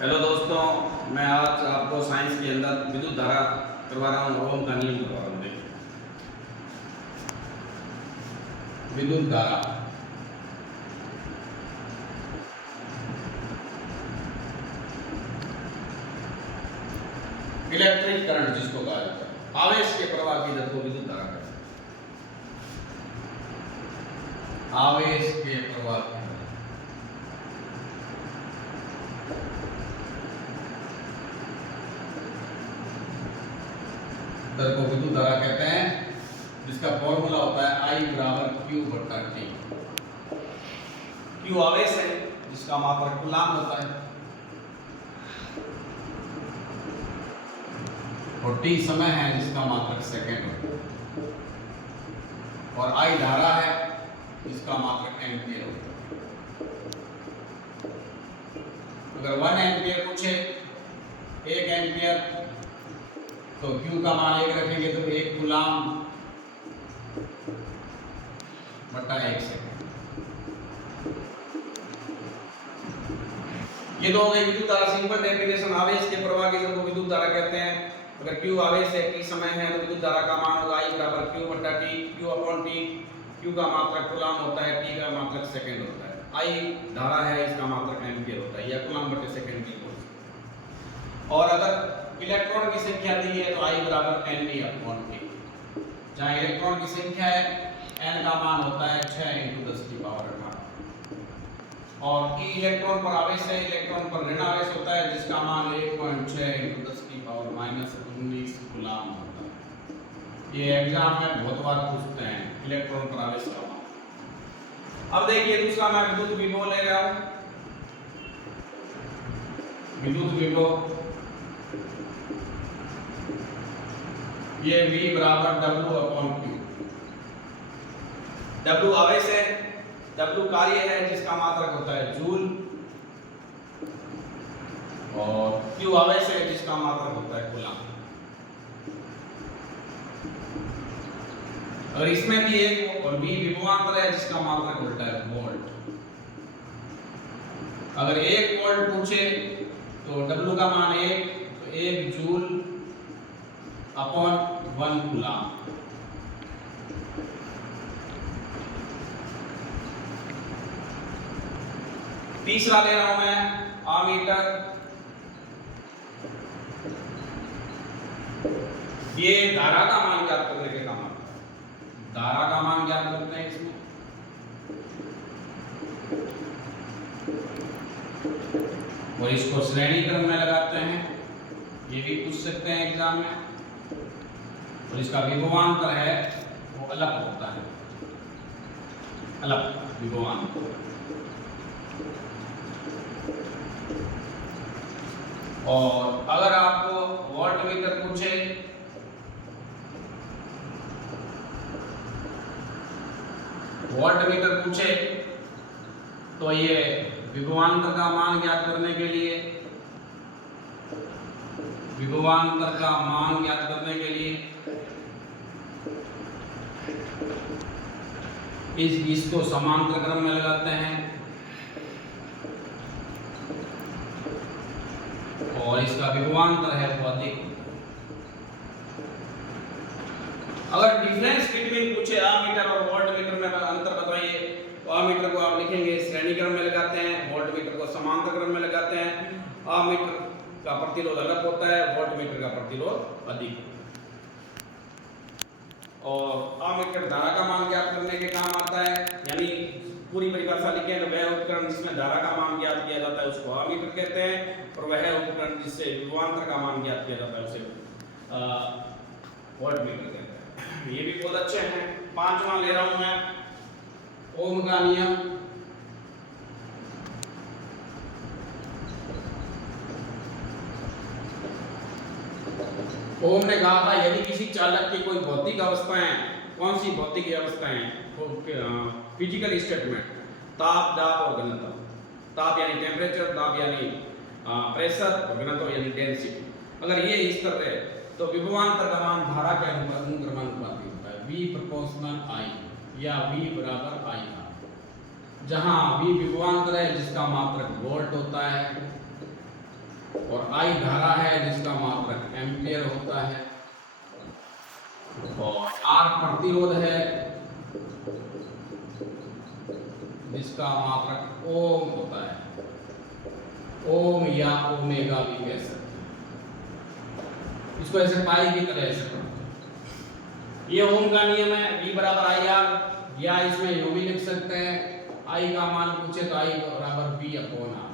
Hello दोस्तों, मैं आज आपको साइंस के अंदर विद्युत धारा करवा रहा हूँ, ओम का नियम करवा रहा हूँ। देखिए, विद्युत धारा इलेक्ट्रिक करंट जिसको कहा जाता है, आवेश के प्रवाह की दर को विद्युत धारा कहते हैं। आवेश के प्रवाह की दर को विद्युत धारा कहते हैं, जिसका फॉर्मूला होता है I बराबर Q बटा T। Q आवेश है जिसका मात्रक कूलाम होता है और T समय है जिसका मात्रक सेकेंड होता है, और I धारा है जिसका मात्रक एम्पियर होता है। अगर 1 एम्पियर पूछे, 1 एम्पियर, तो Q का मान 1 रखेंगे तो 1 कूलाम बटा 1 सेकेंड। ये तो हो गई विद्युत धारा सिंपल डेफिनेशन। आवेश के प्रवाह की दर को विद्युत धारा कहते हैं। अगर Q आवेश है, T समय है, तो विद्युत धारा का मान होगा I बराबर Q बटा T। Q upon T, Q का मात्रक कूलाम होता है, T का मात्रक सेकेंड होता है। I धारा है, इसका मात्रक एम्पियर होता है, या कूलाम बटे सेकेंड की फोर्स। और अगर इलेक्ट्रॉन की संख्या दी है तो I बराबर N अपॉन T। जहाँ इलेक्ट्रॉन की संख्या है, N का मान होता है 6 × 10⁻⁸। और E इलेक्ट्रॉन पर आवेश है, इलेक्ट्रॉन पर ऋण आवेश होता है, जिसका मान 1.6 × 10⁻−19 कूलाम होता है। ये एग्जाम में बहुत बार पूछते हैं, इलेक्ट्रॉन पर आवेश का मान। अब देखिए दूसरा, मैं विद्युत विभव ले रहा हूँ। विद्युत विभव ये V बराबर W अपॉन Q। W आवेश है, W कार्य है जिसका मात्रक होता है जूल, और Q आवेश है जिसका मात्रक होता है कूलाम। और इसमें भी एक, और V विभवांतर है जिसका मात्रक होता है वोल्ट। अगर 1 वोल्ट पूछे तो W का मान 1, तो 1 जूल अपॉन 1 कूलाम। तीसरा ले रहा हूं मैं आमीटर। ये धारा का मान ज्ञात करने के काम आता है। धारा का मान ज्ञात करते हैं इसमें, और इसको श्रेणी क्रम में लगाते हैं, ये भी पूछ सकते हैं एग्जाम में। और इसका विभवांतर है वो अलग होता है, अलग विभवांतर। और अगर आपको वोल्टमीटर पूछे, वोल्टमीटर पूछे तो ये विभवांतर का मान ज्ञात करने के लिए, विभवांतर का मान ज्ञात करने के लिए इसको समांतर क्रम में लगाते हैं, और इसका विभवांतर है वो अधिक। अगर डिफरेंस बिटवीन पूछे आमीटर और वोल्टमीटर में अंतर बताइए, तो आमीटर को आप लिखेंगे श्रेणी क्रम में लगाते हैं, वोल्टमीटर को समांतर क्रम में लगाते हैं। आमीटर का प्रतिरोध अलग होता है, वोल्टमीटर का प्रतिरोध अधिक। और आमीटर धारा का मान ज्ञात करने के काम आता है, यानी पूरी परिभाषा लिखे तो वह उपकरण जिसमें धारा का मान ज्ञात किया जाता है उसको आमीटर कहते हैं, और वह उपकरण जिससे विभवांतर का मान ज्ञात किया जाता है उसे वोल्टमीटर कहते हैं। ये भी बहुत अच्छे हैं। 5वां ले रहा हूं मैं ओम का नियम। ओम ने कहा था यदि किसी चालक की कोई भौतिक अवस्थाएं, कौन सी भौतिक अवस्थाएं, फिजिकल स्टेटमेंट, ताप, दाब और घनत्व। ताप यानी टेम्परेचर, दाब यानी प्रेशर, और घनत्व यानी डेंसिटी। अगर ये इस तरह है तो विभवांतर का मान धारा के अनुक्रमानुपाती होता है, V प्रोपोर्शनल I, या V बराबर I का। जहां V विभवांतर है जिसका मात्रक वोल्ट होता है, और आई धारा है जिसका मात्रक एम्पियर होता है, और आर प्रतिरोध है जिसका मात्रक ओम होता है, ओम या ओमेगा भी कह सकते हैं। इसको ऐसे पाई की तरह ऐसे पढ़ते हैं। ये ओम का नियम है, V बराबर आई आर, या इसमें यूं भी लिख सकते हैं, आई का मान पूछे तो आई बराबर V अपॉन आर।